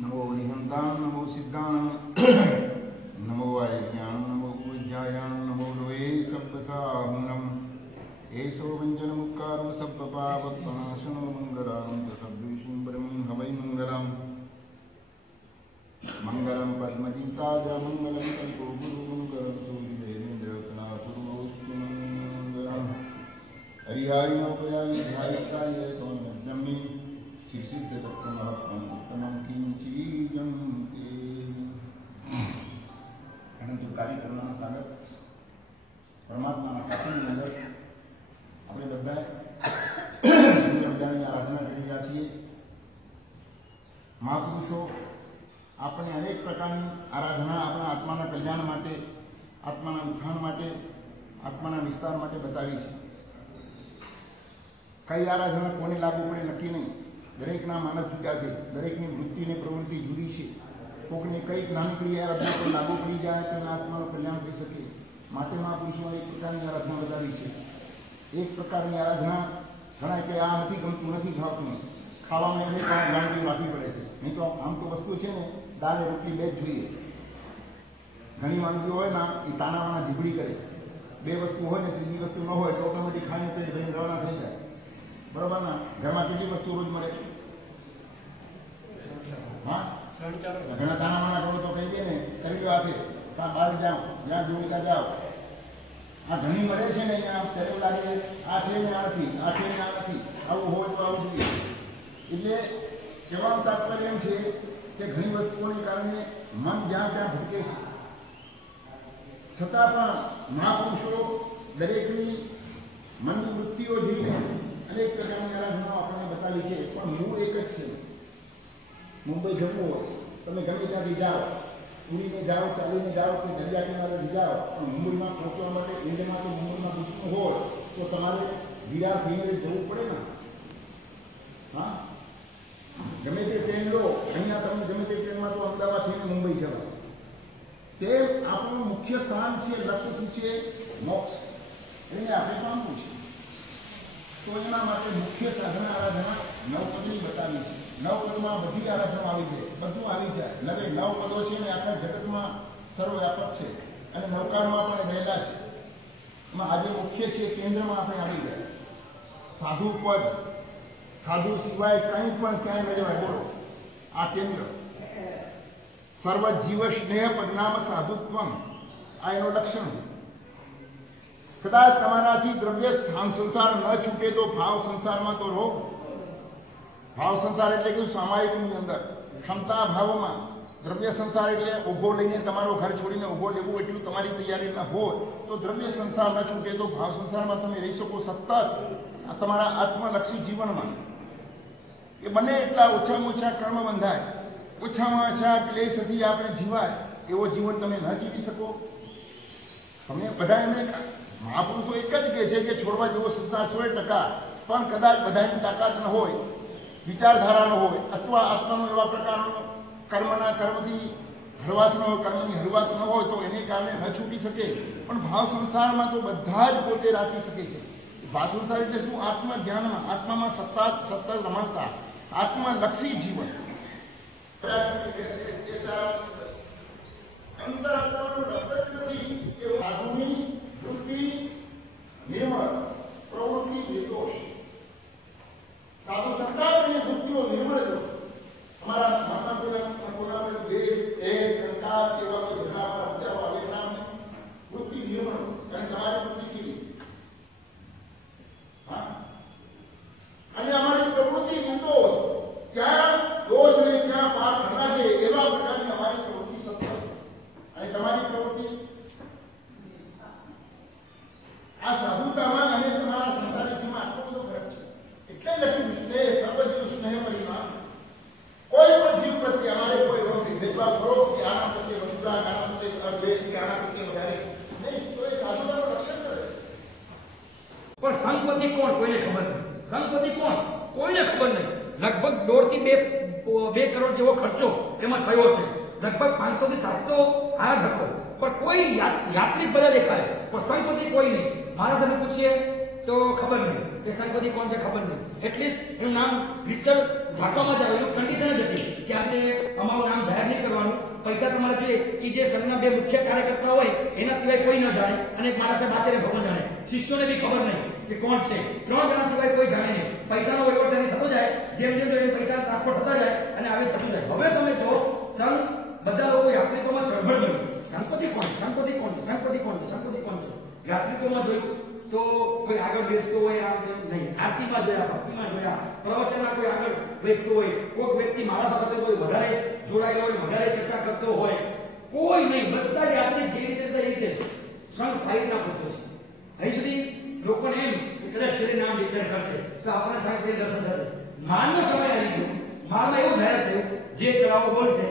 नमो निहंतां नमो सिद्धां नमो वायज्ञां नमो पूज्यायां नमो लोये सब्बसाहुनम् एषो वञ्चनमुक्कारो सब्बपापप्रणाशनो मङ्गलां च सर्वेषु परमं हवै मङ्गलम् मंगलम पद्मजीताज मंगलम कल्पो गुरु मंगलम सूर्यदेवेन्द्र कलापुरोस्मंगलम हरियाय नौपयाय ध्यायिताय सौम्यजम्मी शिरसिद्ध चक्रमहत्तम उत्तमं किंचीजं ते अनंत कार्यक्रमના સાગર પરમાત્માના શાસનની અંદર આપણે બધાએ આરાધના કરી રહ્યા છીએ। મહાપુરુષો આપણે અનેક પ્રકારની આરાધના આપણા આત્માના કલ્યાણ માટે, આત્માના ઉત્થાન માટે, આત્માના વિસ્તાર માટે બતાવી છે। કઈ આરાધના કોને લાગુ પડે નક્કી નહીં, દરેકના માનસ જુદા છે, દરેકની વૃત્તિ અને પ્રવૃત્તિ જુદી છે। કોકને કઈક નાનકડી આરાધના પર લાગુ પડી જાય તો આત્માનું કલ્યાણ થઈ શકે, માટે મહાપુરુષો એક પ્રકારની આરાધના બતાવી છે। એક પ્રકારની આરાધના ઘણા કે આ નથી ગમતું, નથી ખાવતું, ખાવામાં એને પણ વાનગી રાખવી પડે છે, નહીં તો આમ તો વસ્તુ છે ને દાળ રોટલી બે જ જોઈએ। ઘણી વાનગીઓ હોય ને એ તાણાવાના જીબડી કરે, બે વસ્તુ હોય ને ત્રીજી વસ્તુ ન હોય તો ઓટોમેટિક ખાઈને પેટ ભરીને રવાના થઈ જાય, બરોબર ના? ઘરમાં કેટલી વસ્તુ રોજ મળે? હા, ઘણા તાણાવાના કરો તો કહી દે ને કરી લો હાથે, ત્યાં બહાર જાઓ, જ્યાં જોયું ત્યાં જાઓ, આ ઘણી મળે છે ને અહીંયા ત્યારે લાગે આ છે ને આ નથી, આ છે ને આ નથી, આવું હોય તો આવું જોઈએ। એટલે કહેવાનું તાત્પર્ય એમ છે કે ઘણી વસ્તુઓને કારણે મન જ્યાં ત્યાં ભટકે છે, છતાં પણ મહાપુરુષો દરેકની મનની વૃત્તિઓ જોઈને અનેક પ્રકારની આરાધનાઓ આપણને બતાવી છે, પણ મૂળ એક જ છે। મુંબઈ જવું હોય તમે ગમે ત્યાંથી જાઓ, ઉડીને જાઓ, ચાલીને જાઓ કે દરિયા કિનારેથી જાઓ, પણ મુંબઈમાં પહોંચવા માટે ઇન્ડિયામાં તો મુંબઈમાં ઘૂસવું હોય તો તમારે વિરાર થઈને જવું પડે ને? હા, ગમે તે ટ્રેન લો, અહીંયા તમે ગમે તે ટ્રેનમાં તો અમદાવાદ થઈને મુંબઈ જવાય। તે આપણું મુખ્ય સ્થાન છે, લક્ષ્ય શું છે? મોક્ષ, એને આપણે પામવું છે। તો એના માટે મુખ્ય સાધના આરાધના નવપદની બતાવી છે। નવપદમાં બધી આરાધના આવી જાય, બધું આવી જાય। નવે નવ પદો છે ને આખા જગતમાં સર્વવ્યાપક છે અને નવકારમાં પણ રહેલા છે। એમાં આજે મુખ્ય છે કેન્દ્રમાં આપણે આવી ગયા, સાધુ પદ, સાધુ સિવાય કંઈ પણ ક્યાંય ન જવાય, બોલો આ કેન્દ્ર। સર્વ જીવ સ્નેહ પદનામ સાધુત્વમ, આ એનું લક્ષણ છે। કદાચ તમારાથી દ્રવ્ય સ્થાન સંસાર ન છૂટે તો ભાવ સંસારમાં તો રહો। ભાવ સંસાર એટલે કે સામાયિકની અંદર ક્ષમતા ભાવમાં, દ્રવ્ય સંસાર એટલે ઊભો લઈને તમારો ઘર છોડીને ઊભો લેવું એટલું તમારી તૈયારી ન હોય તો દ્રવ્ય સંસાર ન છૂટે તો ભાવ સંસારમાં તમે રહી શકો સતત તમારા આત્મલક્ષી જીવનમાં। એ બને એટલા ઓછામાં ઓછા કર્મ બંધાય, ઓછામાં ઓછા ક્લેશથી આપણે જીવાય એવો જીવન તમે ન જીવી શકો। તમે બધા એમને મહાપુરુષો એક જ કહે છે કે છોડવા જેવો સંસાર 100%, પણ કદાચ બધાની તાકાત ન હોય, વિચારધારા ન હોય, અથવા આત્માનો એવા પ્રકારનો કર્મથી હળવાશ ન હોય, કર્મની હળવાશ ન હોય તો એને કારણે ન છૂટી શકે। પણ ભાવ સંસારમાં તો બધા જ પોતે રાખી શકે છે। ભાવ સંસાર એટલે શું? આત્મા ધ્યાનમાં, આત્મામાં સતત રમણતા, આત્મલક્ષી જીવન। સાધુની વૃત્તિ નિર્મળ, પ્રવૃત્તિ નિર્દોષ। સાધુ સંતાનની વૃત્તિઓ નિર્મળ કરો, તમારા મનમાં કોઈ દેશ સંતાન એવા કોઈ ઝઘડા વિચારો આવે નામ વૃત્તિ નિર્મળ, અને તમારી વૃત્તિ કેવી? હા, અને અમારી પ્રવૃત્તિ નિર્દોષ, ક્યાં દોષ ને ક્યાં પાપ ન લાગે એવા પ્રકારની અમારી પ્રવૃત્તિ સત્ય, અને તમારી પ્રવૃત્તિ આ સાધુતામાં અને તમારા સંસારી જીવનમાં આટલો બધો ફરક છે। એટલે લખ્યું સ્નેહ, સર્વજીવ સ્નેહ પરિણામ। કોઈ પણ જીવ પ્રત્યે અમારે કોઈ ભેદભાવ કરો કે આના પ્રત્યે વંશાગ, આના પ્રત્યે અદ્વેષ કે આના પ્રત્યે વધારે નહીં, તો એ સાધુતાનું રક્ષણ કરે। પણ સંપત્તિ કોણ કોઈને ખબર નહીં, સંપત્તિ કોણ કોઈને ખબર નહીં। લગભગ 1.5 થી 2 કરોડ જેવો ખર્ચો એમાં થયો છે, લગભગ 500 થી 700 હાથ હતો, પણ કોઈ યાત્રિક બધા દેખાય પણ સંપત્તિ કોઈ નહીં। મારા સાથે પૂછીએ તો ખબર નહીં કે સંપત્તિ કોણ છે, ખબર નહીં। એટલીસ્ટ એનું નામ રિસર્ચ રાખવામાં જ આવે, એનું કન્ડિશન જ હતી કે આપણે અમારું નામ જાહેર નહીં કરવાનું, પૈસા તમારે જોઈએ એ જે સંઘના 2 મુખ્ય કાર્યકર્તા હોય એના સિવાય કોઈ ન જાણે, અને મારા સાહેબ આચાર્ય ભગવાન જાણે, શિષ્યોને બી ખબર નહીં કે કોણ છે, 3 જણા સિવાય કોઈ જાણે નહીં। પૈસાનો વહીવટ થતો જાય, જેમ જેમ પૈસા ટ્રાન્સફર થતા જાય અને આવે થતું જાય। હવે તમે જો સંઘ બધા લોકો યાત્રિકોમાં ચળવળ જોઈ. સંપત્તિ કોણ સંપત્તિ કોણ સંપત્તિ કોણ સંપત્તિ કોણ છે? યાત્રિકોમાં જોયું તો કોઈ આગળ બેસતો હોય આમ નહીં. આરતીમાં જોયા, ભક્તિમાં જોયા, પ્રવચનમાં કોઈ આગળ બેસતો હોય, કોઈ વ્યક્તિ મારા સાથે કોઈ વધારે જોડાયેલો હોય, વધારે ચર્ચા કરતો હોય, કોઈ નહીં. બધા યાત્રિક જે રીતે એ રીતે સંઘ ફાઈટના પૂછો છે. અહીં સુધી લોકોને એમ કે કદાચ છેલ્લે નામ ડિક્લેર કરશે તો આપણને સાહેબ કઈ દર્શન થશે. માનનો સમય આવી ગયો. માલમાં એવું જાહેર થયું જે ચડાવો બોલશે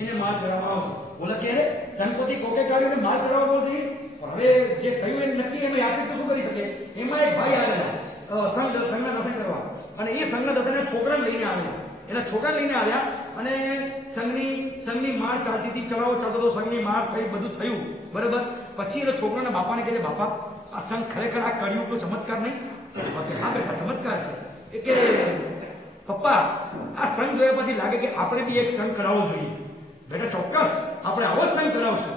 એને માલ ચડાવવામાં આવશે. બોલે કે સંપત્તિ કોકે કાઢીને માલ ચડાવવા બોલશે. પણ હવે જે થયું એ નક્કી એનો યાત્રિક તો શું કરી શકે? એમાં એક ભાઈ આવેલા સંઘના દર્શન કરવા, અને એ સંઘના દર્શને છોકરાને લઈને આવેલા. એના છોકરાને લઈને આવ્યા અને સંઘની માળ ચાલતી હતી, ચડાવો ચાલતો હતો, સંઘની માળ થઈ, બધું થયું બરાબર. પછી એના છોકરાના બાપાને કહે, બાપા આ સંઘ ખરેખર આ કર્યું તો ચમત્કાર નહીં? હા બેટા ચમત્કાર છે. એ કે પપ્પા આ સંઘ જોયા પછી લાગે કે આપણે બી એક સંઘ કરાવવો જોઈએ. બેટા ચોક્કસ આપણે આવો સંઘ કરાવશું.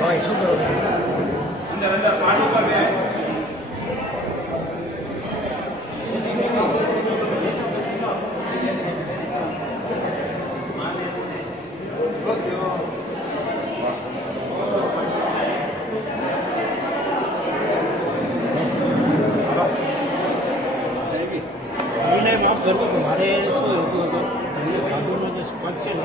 ભાઈ શું કરો અંદર પાણી પર બે માફ કરવો કે મારે શું હતું સાધુનો જે સ્પર્શ છે ને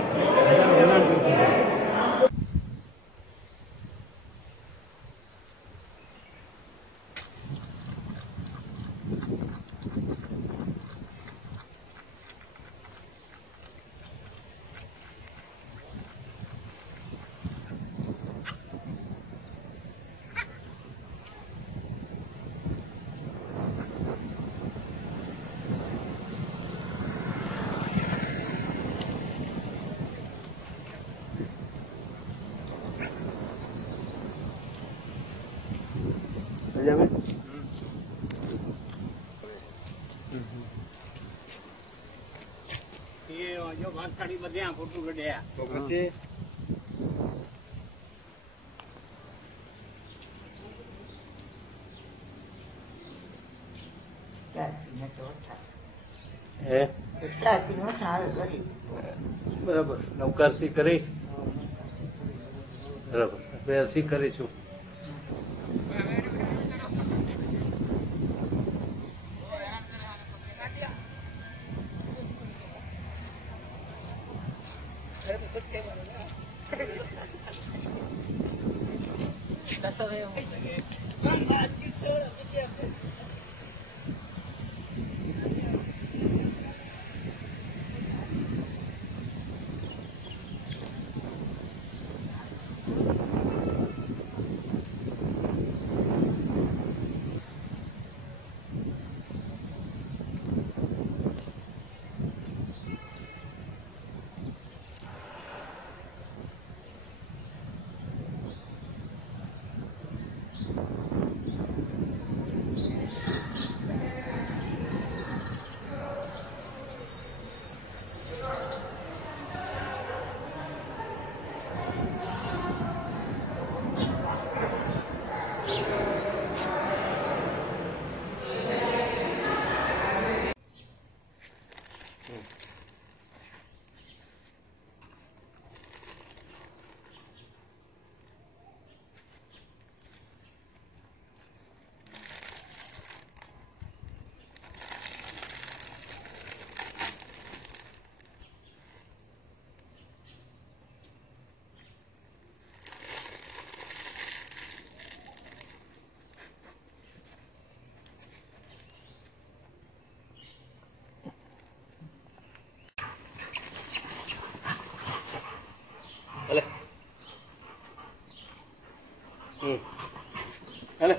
જો વાંસાડી બધે આ ફોટો ગડ્યા તો પછી બરાબર નવકારસી કરી બરાબર અભ્યાસી કરીશું. હાલે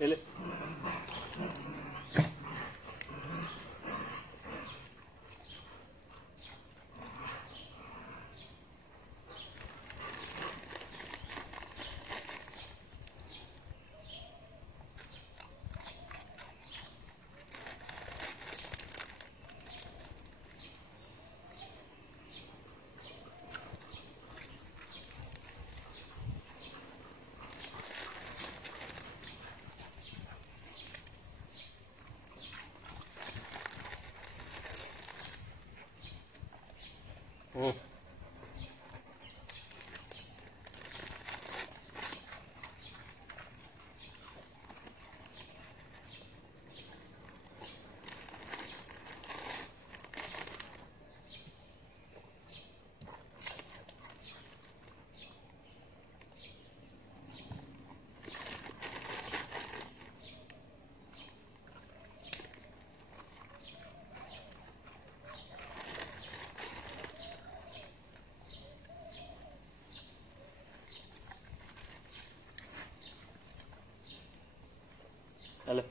એટલે હાલે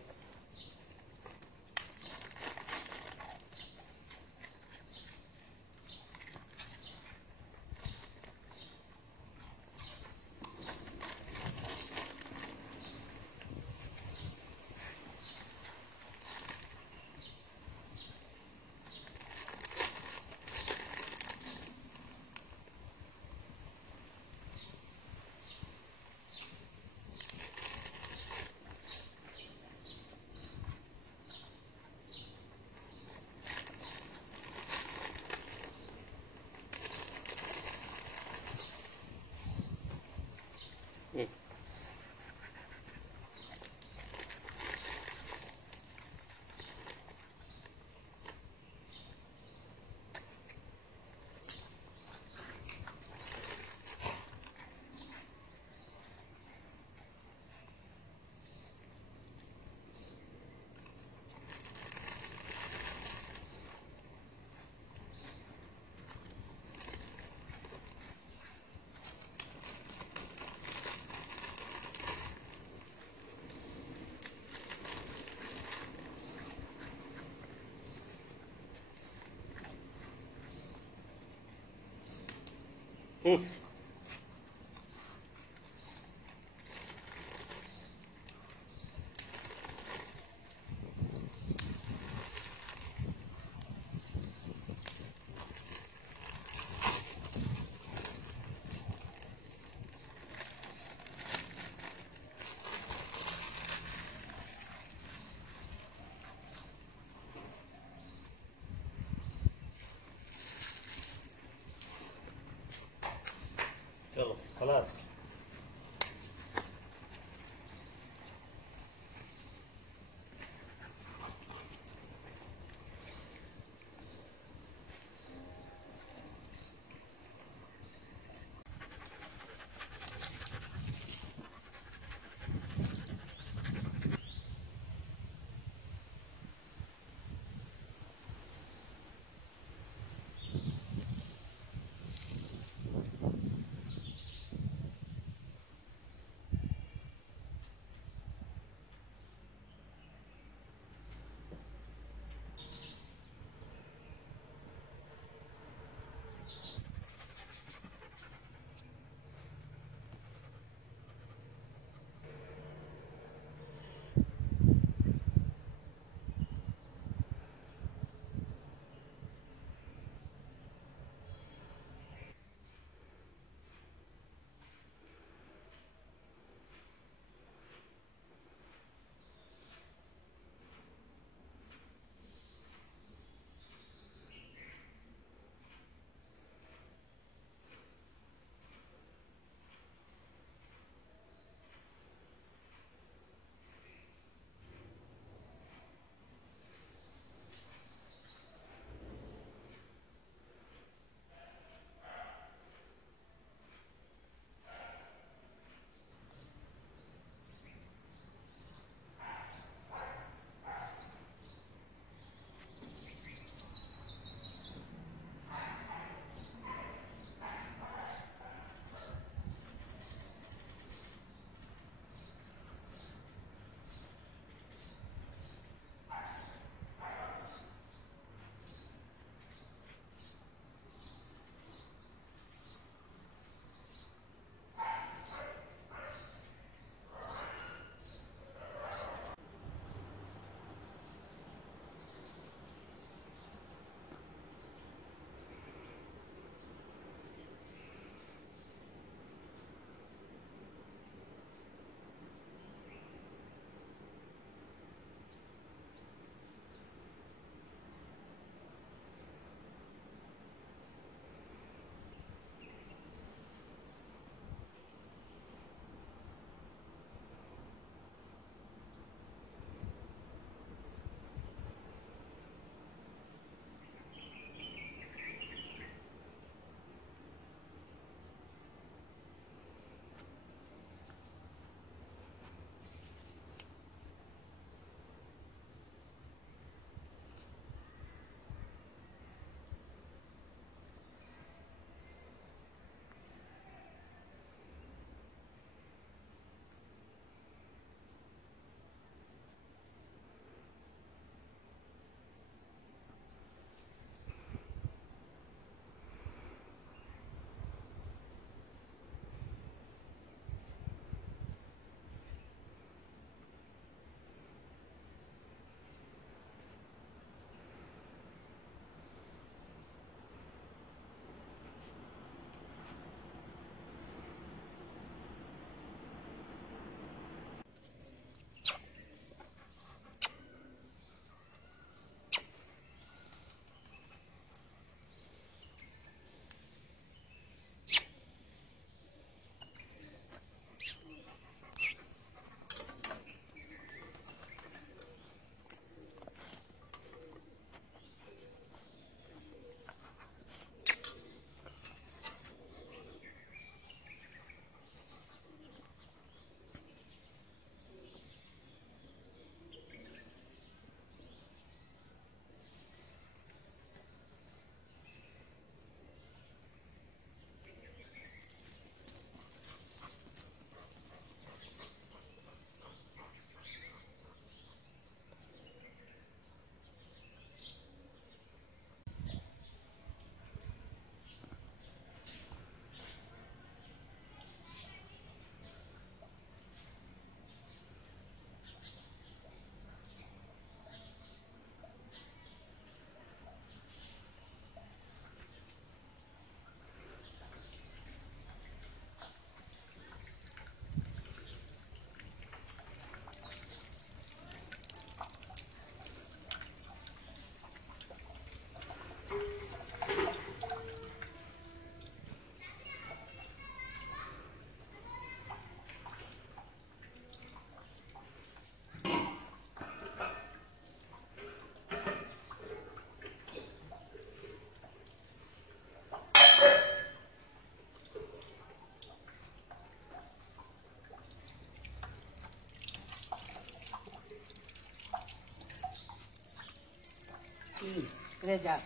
રેજા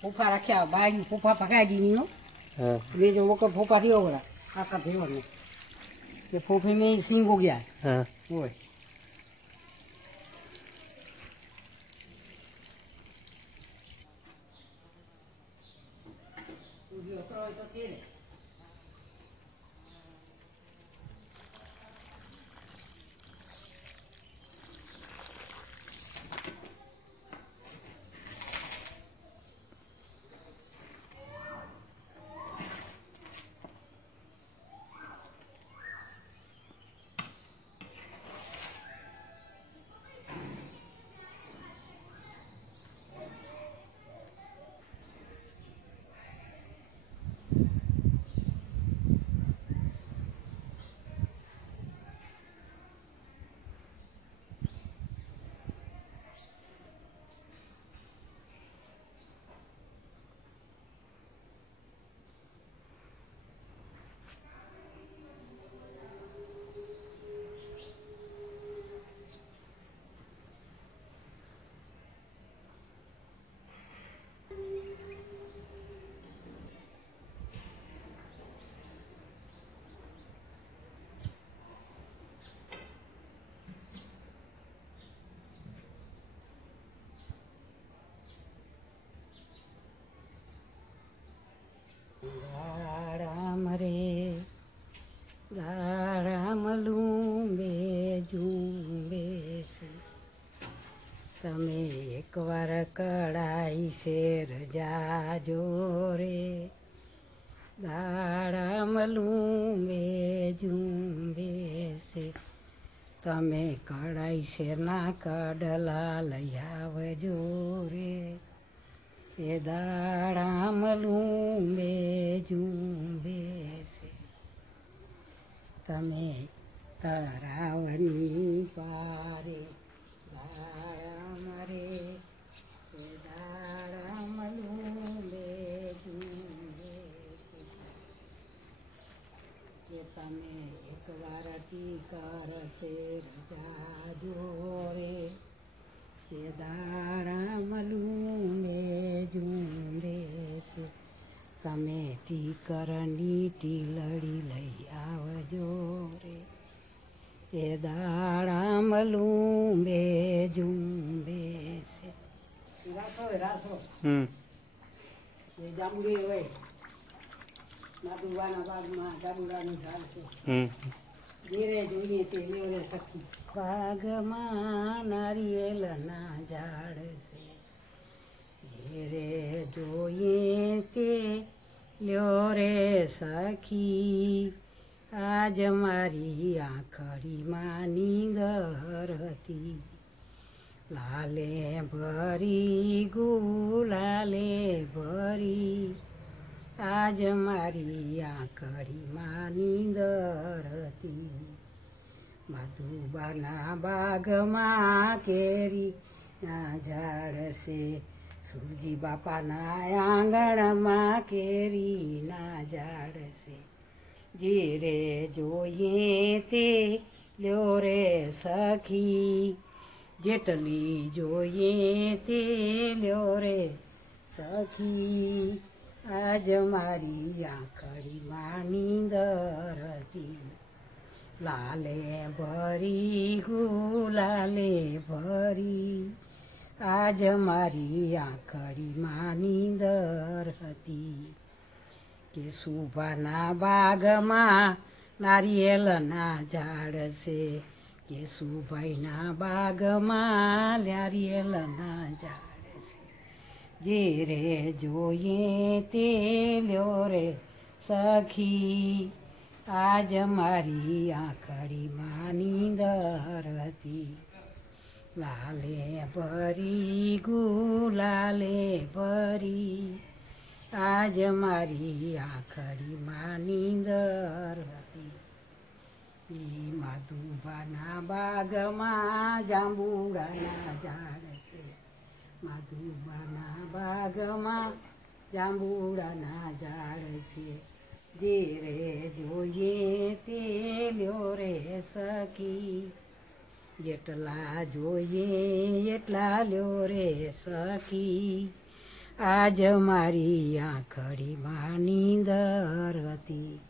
ફૂફા રાખ્યા બાઈ ફૂફા પકાઈ દી હા બે જો વખત ફૂફા થયો વરા કાકા થયો ને કે ફૂફી ને સિંગો ગયા હા હોય રામ રે રામ લુંબે ઝુંબે તમે એકવાર કડાઈ શેર જાજો રે દાડામ લુંબે ઝુંબે તમે કડાઈ શેરના કડલા લઈ આવજો રે એ દાડામ લુંબે ઝુંબે તમે તરાવની પારે દાડામ રે એ દાડામ લુંબે ઝુંબે કે તમે એકવાર ટીકર શેર જાજો રે કે દાડામ લુંબે ઝુંબે તમે ટીકરની ટીલડી લઈ આવજો રે એ દાડામ લુંબે ઝુંબે રાસો રાસો એ જાંબુડી હોય માધુવાના બાગમાં જાંબુડાનું ઝાડ છે ધીરે જોઈએ તે લેવરે સખી બાગમાં નારિયેલના ઝાડ છે ઘેરે જોઈએ તે લ્યો રે સખી આજ મારી આખડી માની ઘર હતી લાલે ભરી ગુલાલે ભરી આજ મારી આખડી માની ઘર હતી મધુબાના બાગમાં કેરી ના ઝાડ છે સુરજી બાપાના આંગણમાં કેરીના ઝાડ છે જે રે જોઈએ તે લ્યો રે સખી જેટલી જોઈએ તે લ્યો રે સખી આજ મારી આખડી માની દર હતી લાલે ભરી ગુલાલે ભરી આજ મારી આખડી માની દર હતી કે સુભાના બાગમાં નારિયેલના ઝાડ છે કે સુભાઈના બાગમાં નારિયેલના ઝાડ છે જે રે જોઈએ તે લ્યો રે સખી આજ મારી આખડી માની દર હતી લાલે ભરી ગુલાલે ભરી આજ મારી આખડી માની દર હતી ઈ માધુબાના બાગમાં જાંબુડાના ઝાડ છે માધુબાના બાગમાં જાંબુડાના ઝાડ છે જે રે જોઈએ તે લ્યો રે સખી જેટલા જોઈએ એટલા લ્યો રે સખી, આજ મારી આંખડીમાં નીંદર હતી.